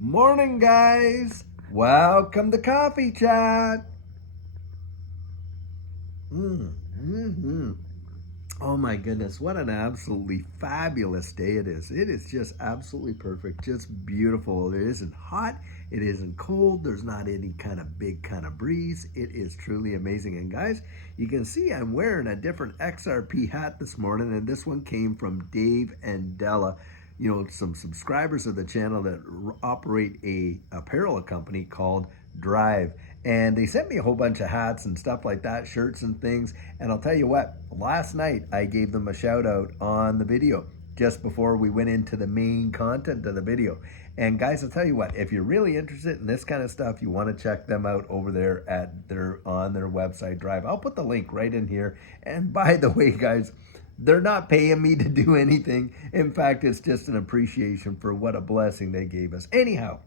Morning, guys. Welcome to Coffee Chat. Mm-hmm. Oh my goodness, what an absolutely fabulous day it is. It is just absolutely perfect, just beautiful. It isn't hot, it isn't cold, there's not any kind of big kind of breeze. It is truly amazing. And guys, you can see I'm wearing a different XRP hat this morning, and this one came from Dave and Della. Some subscribers of the channel that operate a apparel company called Drive, and they sent me a whole bunch of hats and stuff like that, shirts and things. And I'll tell you what, last night I gave them a shout out on the video just before we went into the main content of the video. And guys, I'll tell you what, if you're really interested in this kind of stuff, you want to check them out over there on their website, Drive. I'll put the link right in here. And by the way, guys, they're not paying me to do anything. In fact, it's just an appreciation for what a blessing they gave us. Anyhow,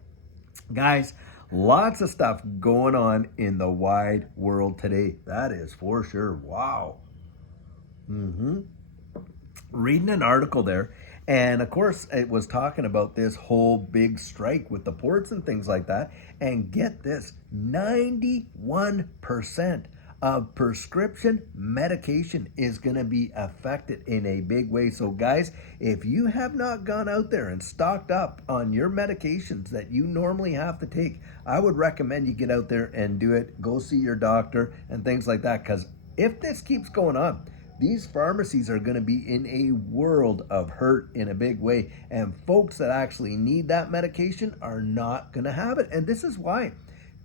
guys, lots of stuff going on in the wide world today. That is for sure. Wow. Reading an article there, and of course, it was talking about this whole big strike with the ports and things like that. And get this, 91% of prescription medication is going to be affected in a big way. So guys, if you have not gone out there and stocked up on your medications that you normally have to take, I would recommend you get out there and do it. Go see your doctor and things like that, because if this keeps going on, these pharmacies are going to be in a world of hurt in a big way, and folks that actually need that medication are not going to have it. And this is why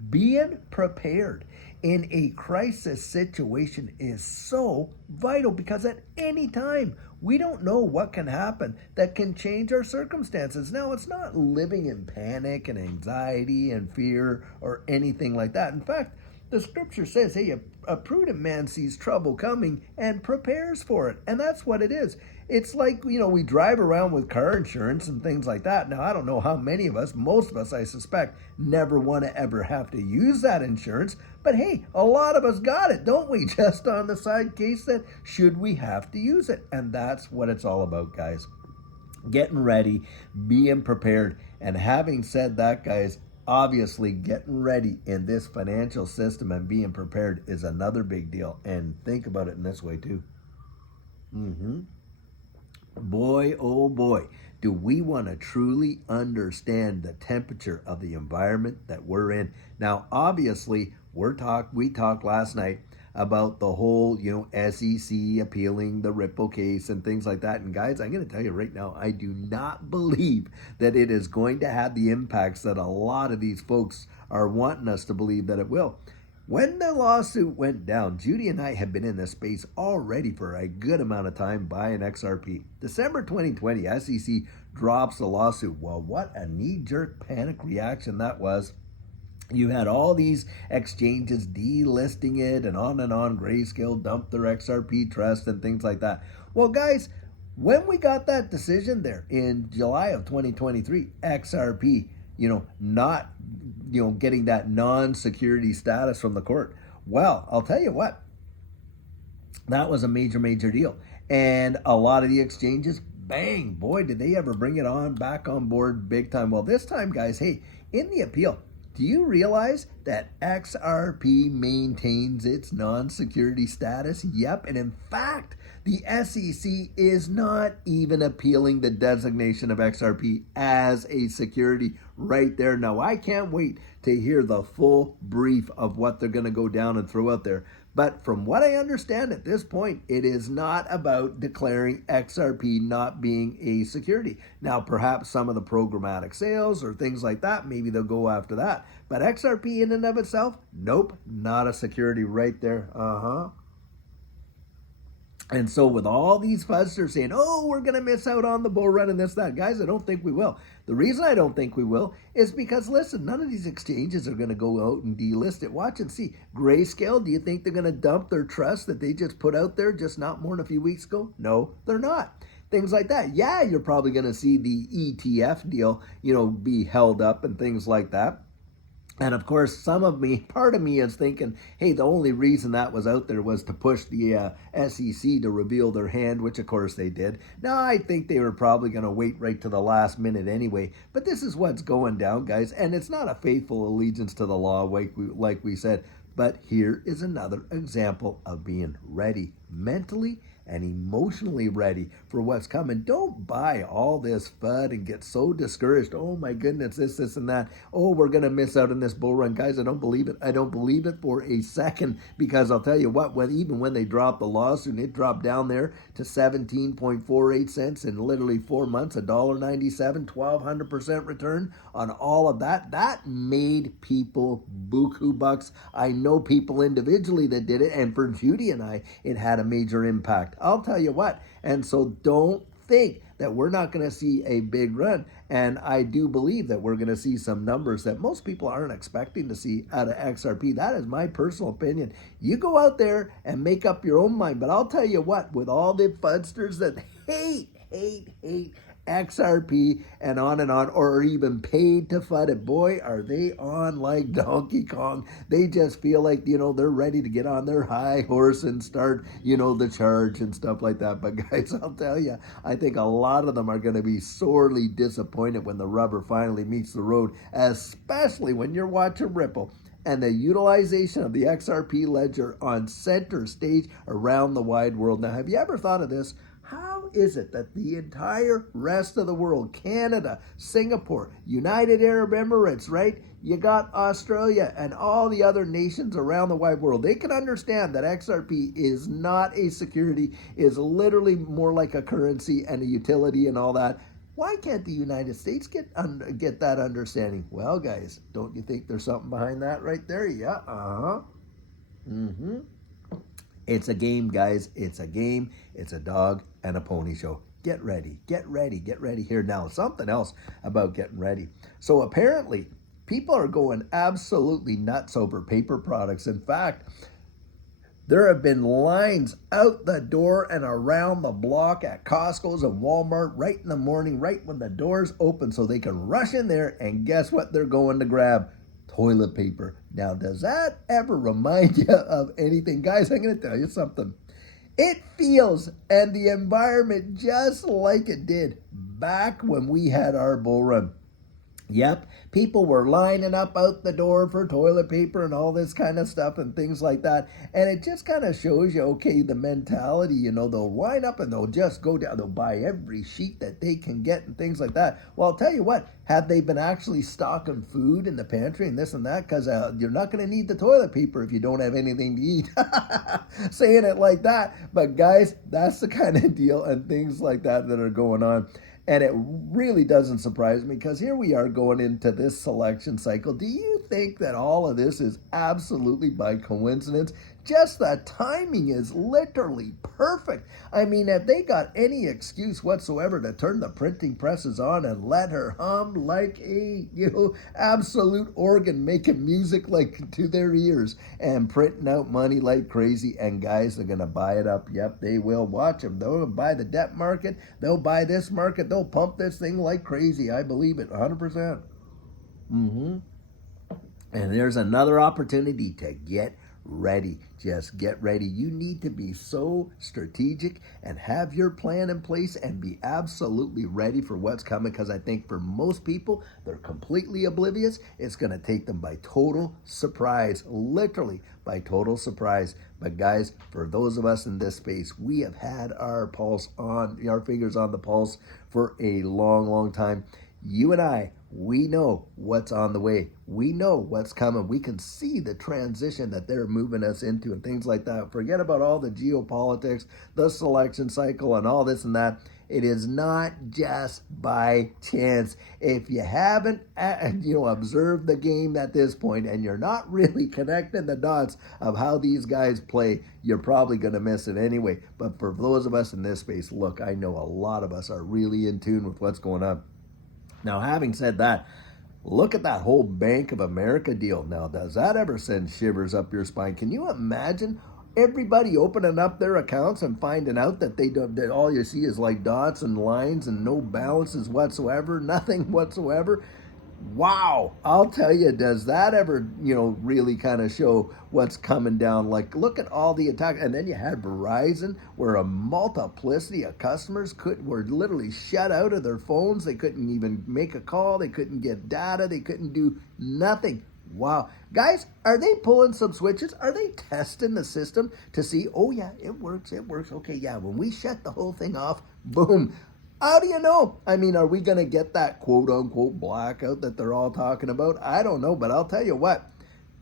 being prepared in a crisis situation is so vital, because at any time we don't know what can happen that can change our circumstances. Now, it's not living in panic and anxiety and fear or anything like that. In fact, the scripture says, hey, a prudent man sees trouble coming and prepares for it. And that's what it is. It's like, we drive around with car insurance and things like that. Now, I don't know how many of us, most of us, I suspect, never want to ever have to use that insurance. But hey, a lot of us got it, don't we? Just on the side case that should we have to use it. And that's what it's all about, guys. Getting ready, being prepared. And having said that, guys, obviously getting ready in this financial system and being prepared is another big deal. And think about it in this way too. Boy, oh boy, do we want to truly understand the temperature of the environment that we're in. Now, obviously, we talked last night about the whole, SEC appealing the Ripple case and things like that. And guys, I'm going to tell you right now, I do not believe that it is going to have the impacts that a lot of these folks are wanting us to believe that it will. When the lawsuit went down, Judy and I have been in this space already for a good amount of time buying XRP. December 2020, SEC drops the lawsuit. Well, what a knee-jerk panic reaction that was. You had all these exchanges delisting it and on. Grayscale dumped their XRP trust and things like that. Well, guys, when we got that decision there in July of 2023, XRP, not, getting that non-security status from the court. Well, I'll tell you what, that was a major, major deal. And a lot of the exchanges, bang, boy, did they ever bring it on back on board big time. Well, this time, guys, hey, in the appeal, do you realize that XRP maintains its non-security status? Yep, and in fact, the SEC is not even appealing the designation of XRP as a security right there. Now, I can't wait to hear the full brief of what they're going to go down and throw out there. But from what I understand at this point, it is not about declaring XRP not being a security. Now, perhaps some of the programmatic sales or things like that, maybe they'll go after that. But XRP in and of itself, nope, not a security right there. And so with all these fuzzers saying, oh, we're going to miss out on the bull run and this, that. Guys, I don't think we will. The reason I don't think we will is because, listen, none of these exchanges are going to go out and delist it. Watch and see. Grayscale, do you think they're going to dump their trust that they just put out there just not more than a few weeks ago? No, they're not. Things like that. Yeah, you're probably going to see the ETF deal, be held up and things like that. And of course, part of me is thinking, hey, the only reason that was out there was to push the SEC to reveal their hand, which of course they did. Now, I think they were probably going to wait right to the last minute anyway. But this is what's going down, guys. And it's not a faithful allegiance to the law, like we said. But here is another example of being ready mentally and emotionally ready for what's coming. Don't buy all this FUD and get so discouraged. Oh my goodness, this, and that. Oh, we're going to miss out on this bull run. Guys, I don't believe it. I don't believe it for a second, because I'll tell you what, even when they dropped the lawsuit, it dropped down there to 17.48 cents in literally 4 months, $1.97, 1,200% return on all of that. That made people buku bucks. I know people individually that did it, and for Judy and I, it had a major impact. I'll tell you what. And so don't think that we're not going to see a big run. And I do believe that we're going to see some numbers that most people aren't expecting to see out of XRP. That is my personal opinion. You go out there and make up your own mind. But I'll tell you what, with all the fudsters that hate XRP and on, or even paid to FUD it, boy, are they on like Donkey Kong. They just feel like, they're ready to get on their high horse and start, the charge and stuff like that. But guys, I'll tell you, I think a lot of them are going to be sorely disappointed when the rubber finally meets the road, especially when you're watching Ripple and the utilization of the XRP ledger on center stage around the wide world. Now, have you ever thought of this? How is it that the entire rest of the world, Canada, Singapore, United Arab Emirates, right? You got Australia and all the other nations around the wide world. They can understand that XRP is not a security, is literally more like a currency and a utility and all that. Why can't the United States get that understanding? Well, guys, don't you think there's something behind that right there? Yeah, It's a game, guys. It's a game. It's a dog and a pony show. Get ready. Get ready. Get ready here now. Something else about getting ready. So apparently, people are going absolutely nuts over paper products. In fact, there have been lines out the door and around the block at Costco's and Walmart right in the morning, right when the doors open, so they can rush in there, and guess what they're going to grab? Toilet paper. Now, does that ever remind you of anything? Guys, I'm going to tell you something. It feels and the environment just like it did back when we had our bull run. Yep, people were lining up out the door for toilet paper and all this kind of stuff and things like that. And it just kind of shows you, okay, the mentality, they'll line up and they'll just go down. They'll buy every sheet that they can get and things like that. Well, I'll tell you what, have they been actually stocking food in the pantry and this and that? Because you're not going to need the toilet paper if you don't have anything to eat. Saying it like that. But guys, that's the kind of deal and things like that are going on. And it really doesn't surprise me, because here we are going into this selection cycle. Do you think that all of this is absolutely by coincidence? Just the timing is literally perfect. I mean, if they got any excuse whatsoever to turn the printing presses on and let her hum like a, absolute organ, making music like to their ears and printing out money like crazy, and guys are going to buy it up. Yep, they will. Watch them. They'll buy the debt market. They'll buy this market. They'll pump this thing like crazy. I believe it 100%. And there's another opportunity to get ready. Just get ready. You need to be so strategic and have your plan in place and be absolutely ready for what's coming, because I think for most people, they're completely oblivious. It's going to take them by total surprise, literally by total surprise. But guys, for those of us in this space, we have had our fingers on the pulse for a long, long time. You and I, we know what's on the way. We know what's coming. We can see the transition that they're moving us into and things like that. Forget about all the geopolitics, the selection cycle, and all this and that. It is not just by chance. If you haven't, observed the game at this point, and you're not really connecting the dots of how these guys play, you're probably going to miss it anyway. But for those of us in this space, look, I know a lot of us are really in tune with what's going on. Now, having said that, look at that whole Bank of America deal. Now, does that ever send shivers up your spine? Can you imagine everybody opening up their accounts and finding out that that all you see is like dots and lines and no balances whatsoever, nothing whatsoever? Wow, I'll tell you, does that ever, really kind of show what's coming down? Like, look at all the attack, and then you had Verizon, where a multiplicity of customers were literally shut out of their phones. They couldn't even make a call. They couldn't get data. They couldn't do nothing. Wow, guys, are they pulling some switches? Are they testing the system to see? Oh yeah, it works. It works. Okay, yeah. When we shut the whole thing off, boom. How do you know? I mean, are we going to get that quote unquote blackout that they're all talking about? I don't know, but I'll tell you what,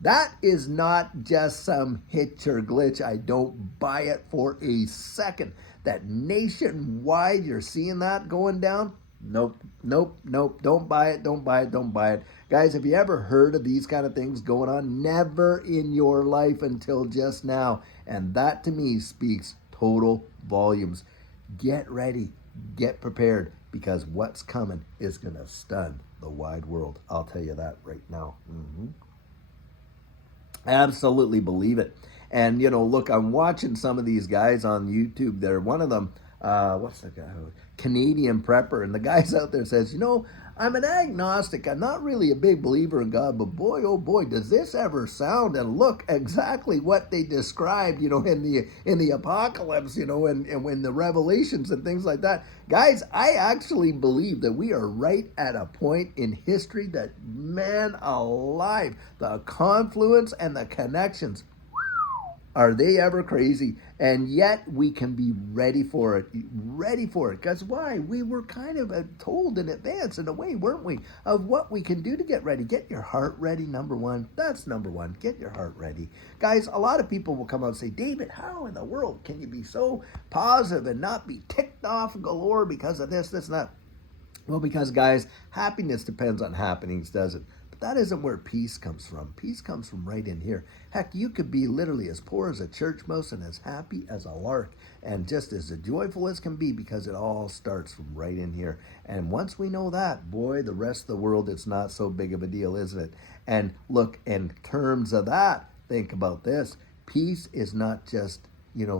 that is not just some hitch or glitch. I don't buy it for a second. That nationwide, you're seeing that going down? Nope, nope, nope. Don't buy it, don't buy it, don't buy it. Guys, have you ever heard of these kind of things going on? Never in your life until just now. And that to me speaks total volumes. Get ready. Get prepared, because what's coming is going to stun the wide world. I'll tell you that right now. Absolutely believe it. And, look, I'm watching some of these guys on YouTube. They're one of them, what's the guy? Canadian prepper. And the guy's out there says, I'm an agnostic. I'm not really a big believer in God, but boy, oh boy, does this ever sound and look exactly what they described, in the apocalypse, and when the revelations and things like that. Guys, I actually believe that we are right at a point in history that, man alive, the confluence and the connections, are they ever crazy? And yet we can be ready for it. Ready for it. Because why? We were kind of told in advance, in a way, weren't we? Of what we can do to get ready. Get your heart ready, number one. That's number one. Get your heart ready. Guys, a lot of people will come out and say, David, how in the world can you be so positive and not be ticked off galore because of this, and that? Well, because, guys, happiness depends on happenings, doesn't it? But that isn't where peace comes from. Peace comes from right in here. Heck, you could be literally as poor as a church mouse and as happy as a lark and just as joyful as can be, because it all starts from right in here. And once we know that, boy, the rest of the world, it's not so big of a deal, isn't it? And look, in terms of that, think about this. Peace is not just,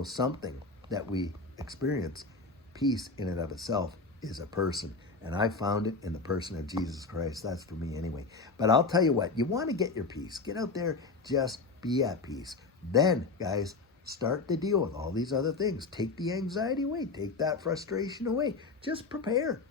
something that we experience. Peace in and of itself is a person. And I found it in the person of Jesus Christ. That's for me anyway. But I'll tell you what, you want to get your peace. Get out there, just be at peace. Then, guys, start to deal with all these other things. Take the anxiety away. Take that frustration away. Just prepare.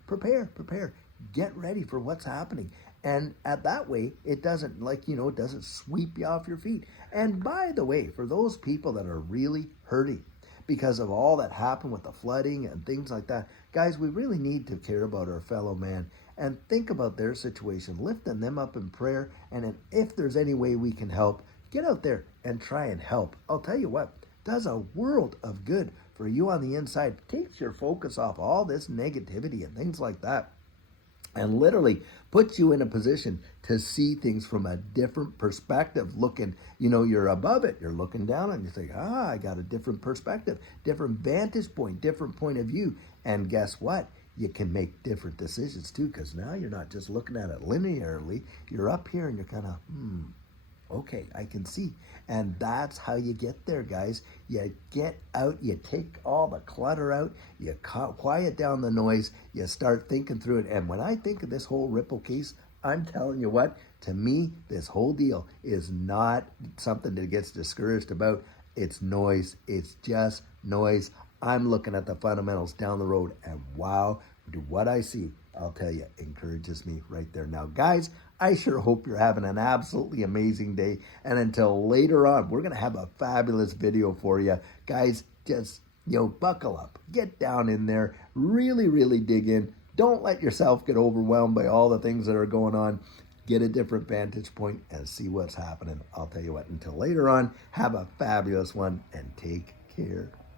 Get ready for what's happening. And at that way, it doesn't, it doesn't sweep you off your feet. And by the way, for those people that are really hurting because of all that happened with the flooding and things like that, guys, we really need to care about our fellow man and think about their situation, lifting them up in prayer. And if there's any way we can help, get out there and try and help. I'll tell you what, does a world of good for you on the inside. Takes your focus off all this negativity and things like that, and literally puts you in a position to see things from a different perspective. Looking, you're above it, you're looking down and you think, I got a different perspective, different vantage point, different point of view. And guess what? You can make different decisions too, because now you're not just looking at it linearly. You're up here and you're kind of, okay, I can see. And that's how you get there, guys. You get out, you take all the clutter out, you quiet down the noise, you start thinking through it. And when I think of this whole Ripple case, I'm telling you what, to me, this whole deal is not something that gets discouraged about. It's noise. It's just noise. I'm looking at the fundamentals down the road, and wow, do what I see, I'll tell you, encourages me right there. Now, guys, I sure hope you're having an absolutely amazing day. And until later on, we're going to have a fabulous video for you. Guys, just, buckle up. Get down in there. Really, really dig in. Don't let yourself get overwhelmed by all the things that are going on. Get a different vantage point and see what's happening. I'll tell you what, until later on, have a fabulous one and take care.